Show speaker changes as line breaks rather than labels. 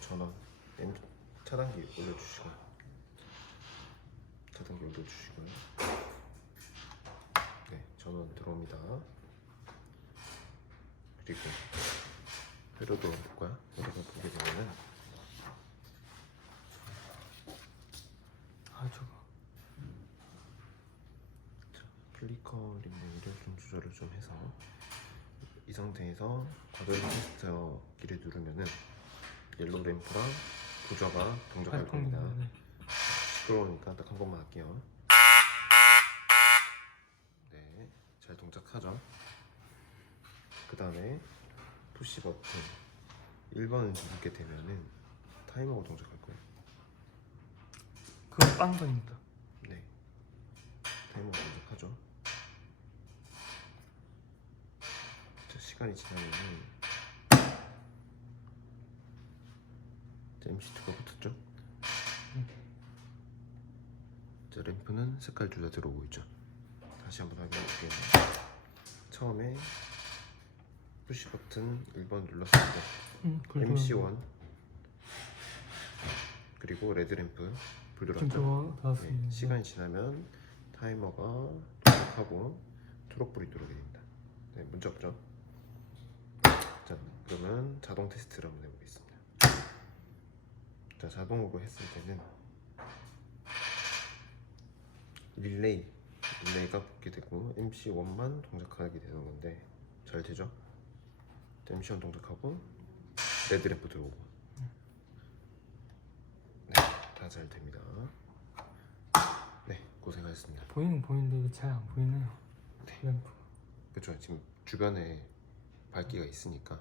전원 M 차단기 올려주시고 차단기 올려주시고요. 네, 전원 들어옵니다. 그리고 회로도 볼까요? 회로가 보게 되면은
아 저거
자, 플리커 림레이를 좀 조절을 좀 해서 이 상태에서 과도형 테스터기를 누르면은 옐로우 램프랑 부저가 동작할 겁니다.
활동되네
시끄러우니까 딱 한 번만 할게요. 네, 잘 동작하죠. 그 다음에 푸시 버튼 1번을 누르게 되면은 타이머가 동작할 거예요.
그건 빵번입니다
네, 타이머가 동작하죠. 자, 시간이 지나면은 자, MC2가 붙었죠. 자, 램프는 색깔 둘 다 들어오고 있죠. 다시 한번 확인해 볼게요. 처음에 푸시 버튼 1번 눌렀을
때응 그걸
MC1 그리고 레드 램프 불 들어왔죠. 네, 시간이 지나면 타이머가 동작하고 초록불이 들어오게 됩니다. 네, 문제 없죠? 자, 그러면 자동 테스트를 한번 해보겠습니다. 자, 자동으로 했을 때는 릴레이, 릴레이가 붙게 되고 MC1만 동작하게 되는 건데 잘 되죠? 자, MC1 동작하고 레드 램프 들어오고 네, 다 잘 됩니다. 네, 고생하셨습니다.
보이는 건 보이는데 이게 잘안 보이네요
네.
램프
그렇죠. 지금 주변에 밝기가 있으니까